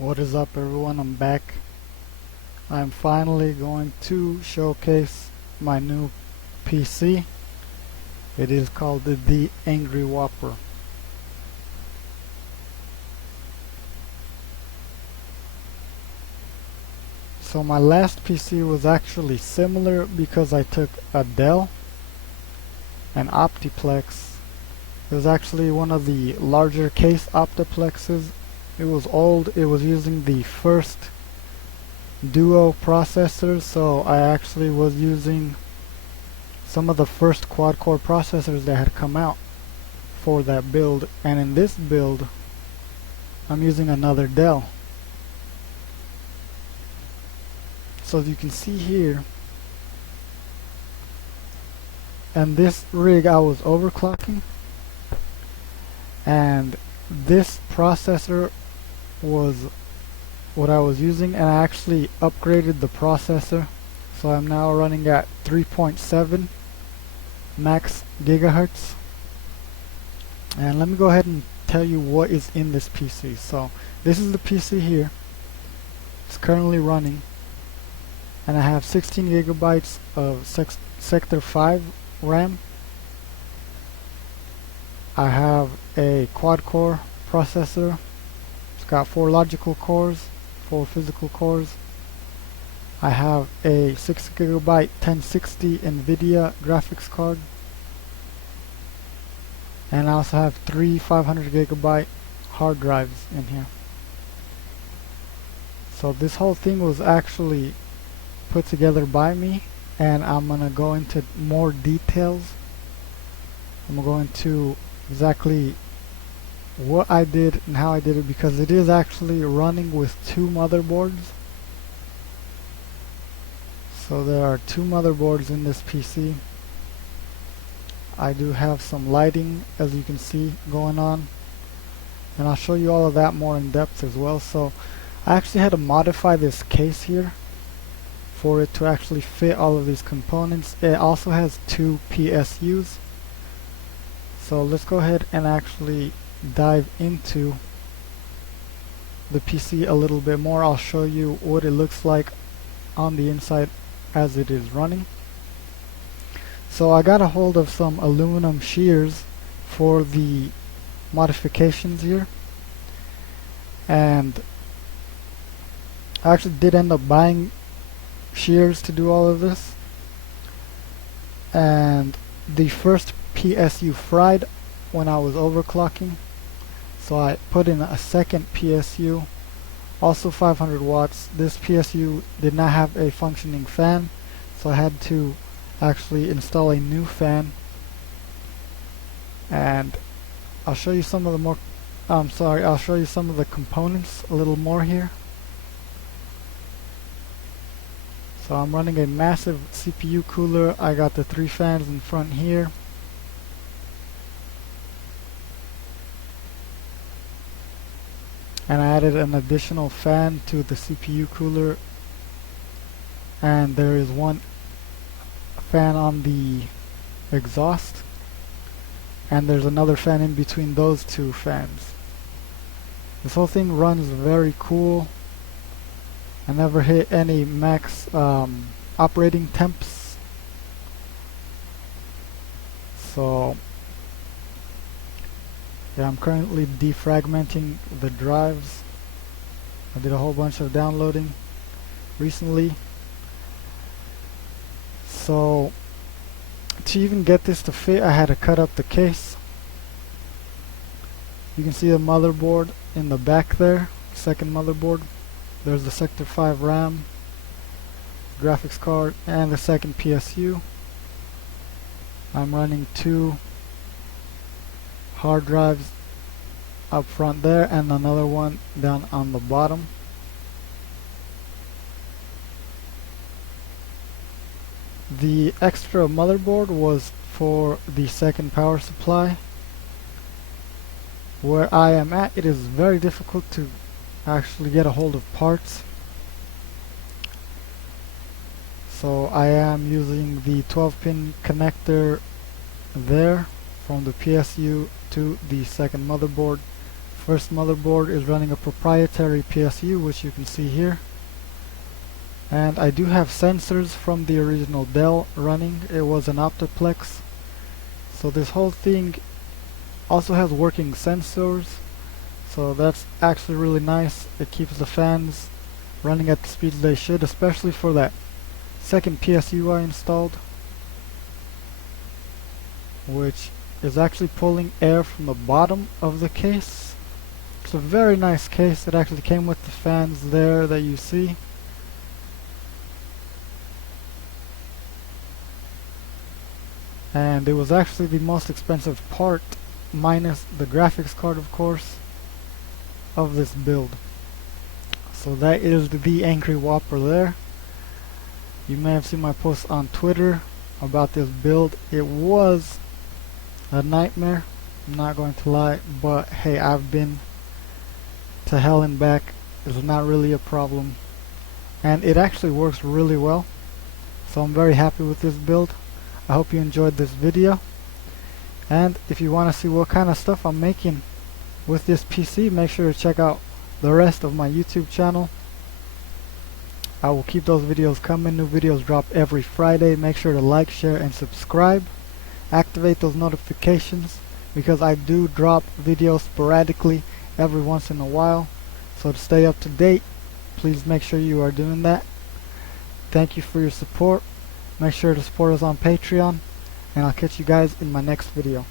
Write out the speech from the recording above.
What is up, everyone? I'm back. I'm finally going to showcase my new PC. It is called the Angry Whopper. So my last PC was actually similar because I took a Dell, an Optiplex. It was actually one of the larger case Optiplexes. It was old. It was using the first Duo processors, so I actually was using some of the first quad-core processors that had come out for that build, and in this build I'm using another Dell. So as you can see here, and this rig I was overclocking, and this processor was what I was using, and I actually upgraded the processor, so I'm now running at 3.7 max gigahertz. And let me go ahead and tell you what is in this PC. So this is the PC here. It's currently running, and I have 16 gigabytes of Sector 5 RAM. I have a quad-core processor. It's got 4 logical cores, 4 physical cores. I have a 6 gigabyte 1060 NVIDIA graphics card, and I also have 3 500 gigabyte hard drives in here. So this whole thing was actually put together by me, and I'm gonna go into more details. I'm going to exactly what I did and how I did it, because it is actually running with 2 motherboards. So there are 2 motherboards in this PC. I do have some lighting, as you can see, going on, and I'll show you all of that more in depth as well. So I actually had to modify this case here for it to actually fit all of these components. It also has 2 PSUs. So let's go ahead and actually dive into the PC a little bit more. I'll show you what it looks like on the inside as it is running. So I got a hold of some aluminum shears for the modifications here, and I actually did end up buying shears to do all of this, and the first PSU fried when I was overclocking, so I put in a second PSU, also 500 watts. This PSU did not have a functioning fan, so I had to actually install a new fan, and I'll show you some of the more I'll show you some of the components a little more here. So I'm running a massive CPU cooler. I got the 3 fans in front here. And I added an additional fan to the CPU cooler, and there is 1 fan on the exhaust, and there's another fan in between those 2 fans. This whole thing runs very cool. I never hit any max operating temps, so yeah, I'm currently defragmenting the drives. I did a whole bunch of downloading recently. So to even get this to fit, I had to cut up the case. You can see the motherboard in the back there, second motherboard. There's the Sector 5 RAM, graphics card, and the second PSU. I'm running 2 hard drives up front there, and another one down on the bottom. The extra motherboard was for the second power supply. Where I am at, it is very difficult to actually get a hold of parts, so I am using the 12-pin connector there from the PSU to the second motherboard First motherboard is running a proprietary PSU, which you can see here. And I do have sensors from the original Dell running. It was an Optiplex. So this whole thing also has working sensors. So that's actually really nice. It keeps the fans running at the speeds they should, especially for that second PSU I installed, which is actually pulling air from the bottom of the case. It's a very nice case. It actually came with the fans there that you see. And it was actually the most expensive part, minus the graphics card, of course, of this build. So that is the Angry Whopper there. You may have seen my post on Twitter about this build. It was a nightmare, I'm not going to lie, but hey, I've been to hell and back. It's not really a problem, and it actually works really well. So I'm very happy with this build. I hope you enjoyed this video, and if you want to see what kind of stuff I'm making with this PC, make sure to check out the rest of my YouTube channel. I will keep those videos coming. New videos drop every Friday. Make sure to like, share, and subscribe. Activate those notifications because I do drop videos sporadically every once in a while. So to stay up to date, please make sure you are doing that. Thank you for your support. Make sure to support us on Patreon, and I'll catch you guys in my next video.